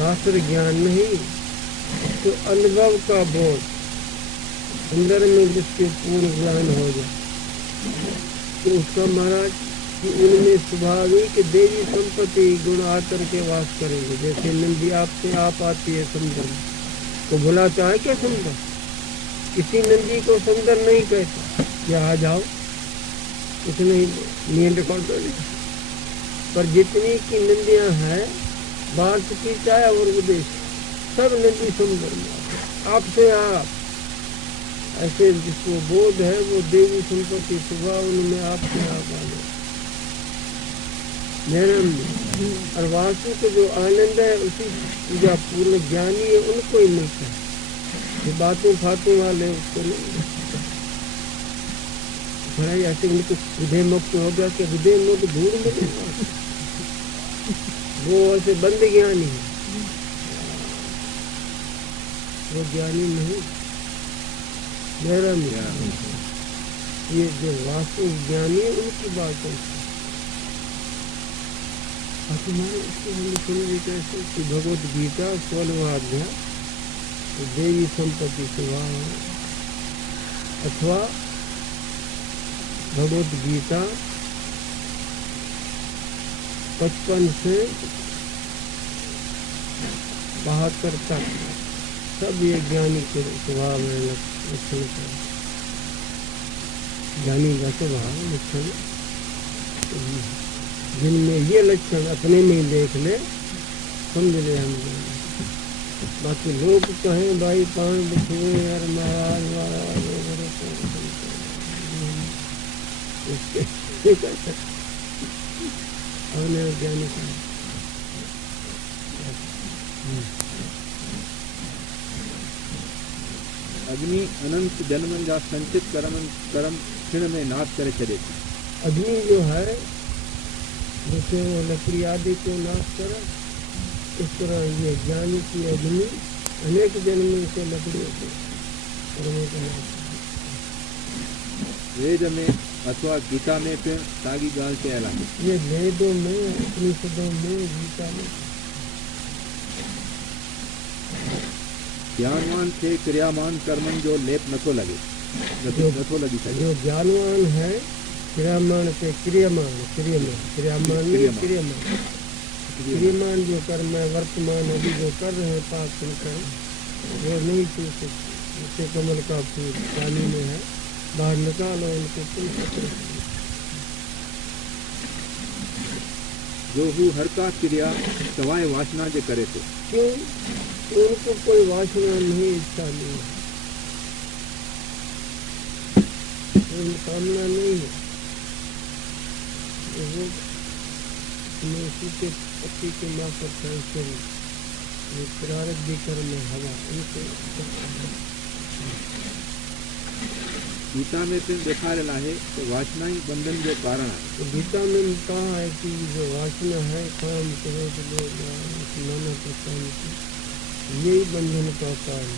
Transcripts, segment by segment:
शास्त्र ज्ञान नहीं तो अनुभव का बोध अंदर में जिसके पूर्ण ज्ञान हो जाए तो उसका महाराज कि उनमें स्वाभाविक देवी संपत्ति गुण आकर के वास करेंगे। जैसे नंदी आपसे आप आती है समुद्र में तो बुलाता है क्या समुद्र? किसी नंदी को समुद्र नहीं कहता या आ जाओ, कुछ नहीं नियंत्रण करता नहीं। पर जितनी की नंदियां हैं भारत की चाहे और विदेश सब नदी समुद्र में आपसे आप ऐसे जिसको बोध है वो देवी संपत्ति स्वभाव उनमें आपसे आप आ जाए। और वास्तु को जो आनंद है उसी पूजा पूर्ण ज्ञानी है उनको ही मिलता है, ये बातों फातों वाले उसको नहीं। भाई ऐसे उनको हृदय मुक्त हो गया कि हृदय मुक्त धूल मिलेगा, वो ऐसे बंद ज्ञानी है, वो ज्ञानी नहीं। मेरा ये जो वास्तु ज्ञानी है उनकी बात है। तुम्हारे इसको हम सुनिए कैसे कि भगवत गीता 16वां अध्याय देवी संपत्ति स्वभाव अथवा भगवत गीता 55 से 72 तक सब ये ज्ञानी के स्वभाव है, लक्षण का ज्ञानी का स्वभाव लक्षण। जिनमें ये लक्षण अपने में ही देख ले समझ ले हम। बाकी लोग कहें भाई पान बिछुए यार महाराज महाराज हमने ज्ञानी अग्नि अनंत जन्म जा संचित कर्म क्षण में नाश करे चले। अग्नि जो है जैसे वो लकड़ी आदि को नाश करे इस तरह ये ज्ञान की अग्नि अनेक जन्म से लकड़ियों को कर्मों को नाश। वेद में अथवा गीता में फिर तागी गाल के अलावा ये वेदों में उपनिषदों में गीता में ज्ञानवान से क्रियामान कर्मन जो लेप नको लगे नको लगी सके। जो ज्ञानवान है क्रियामान से क्रियमान क्रियमान जो कर्म है वर्तमान अभी जो कर रहे हैं पाप कर्म वो नहीं छू सकते। जैसे कमल का फूल पानी में है बाहर निकालो उनको कोई पकड़। जो हर का क्रिया सवाए वासना जो करे थे क्यों उनको कोई वासना नहीं, इच्छा नहीं है, कामना नहीं है। वो सूखे पत्ती के माफक ट्रांसफर ये प्रारब्ध कर्म में हवा उनको। गीता में फिर देखा रहा है तो वासना ही बंधन जो कारण है। तो गीता में कहा है कि जो वासना है काम क्रोध लोभ नाना प्रकार की यही बंधन का कारण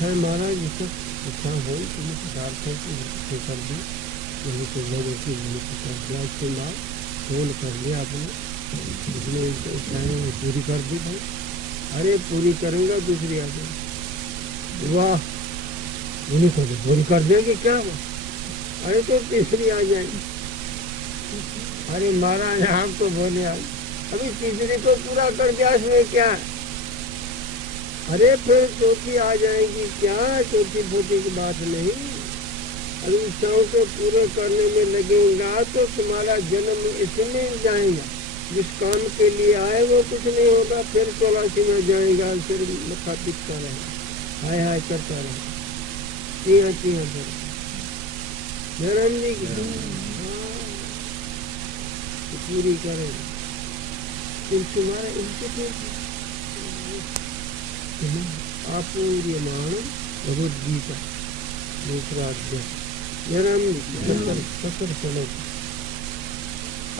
है। महाराज इच्छा हो तुम्हें पदार्थों की कर दी यही तो लोगों की ब्याज के मार फोन कर लिया आपने इसमें इच्छाएं पूरी कर दी भाई। अरे पूरी करूँगा दूसरी आ जाए वाह पूरी कर देंगे क्या? अरे तो तीसरी आ जाएगी। अरे महाराज आप तो बोले आप अभी तीसरी को पूरा कर दिया इसमें क्या है? अरे फिर चौथी आ जाएगी क्या? चौथी फोटी की बात नहीं। अभी इच्छाओं को पूरे करने में लगेगा तो तुम्हारा जन्म इसमें जाएगा। जिस काम के लिए आए वो कुछ नहीं होगा, फिर 84 में जाएगा, फिर मथा पिटता रहेगा, हाय हाय करता रहेगा। चिया फिर जन्म जी की पूरी करेगा। तुम्हारा इनके आपूर्यमाण भगवद गीता दूसरा अध्याय जन्म 70 श्लोक।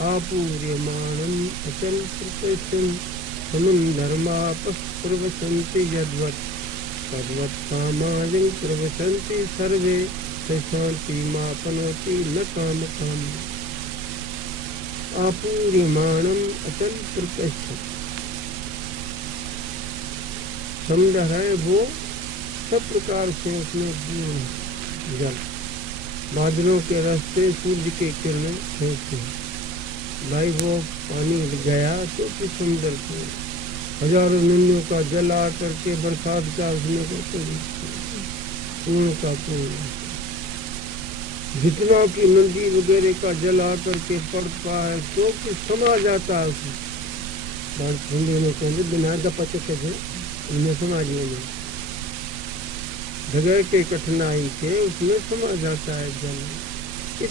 आपूर्यमाणम अचल प्रत्यक्षं समं धर्मापस्प्रवसन्ति यद्वत् तद्वत् कामायं प्रवसन्ति सर्वे शांति मापनोति न काम काम। आपूर्यमाणम अचल प्रत्यक्ष। समुद्र है वो सब प्रकार से उसमें पूर्ण जल, बादलों के रास्ते सूर्य के किरणें खींचते हैं। भाई वो पानी गया तो फिर समुद्र को हजारों नदियों का जल आ करके बरसात का उसमें को पूर्ण का पूर्ण, जितना की नदी वगैरह का जल आ करके पड़ता है तो फिर समा जाता है उसमें। हिंदी में कहते बिना दपच के उनमें समा दिए, जगह के कठिनाई के उसमें समा जाता है जल।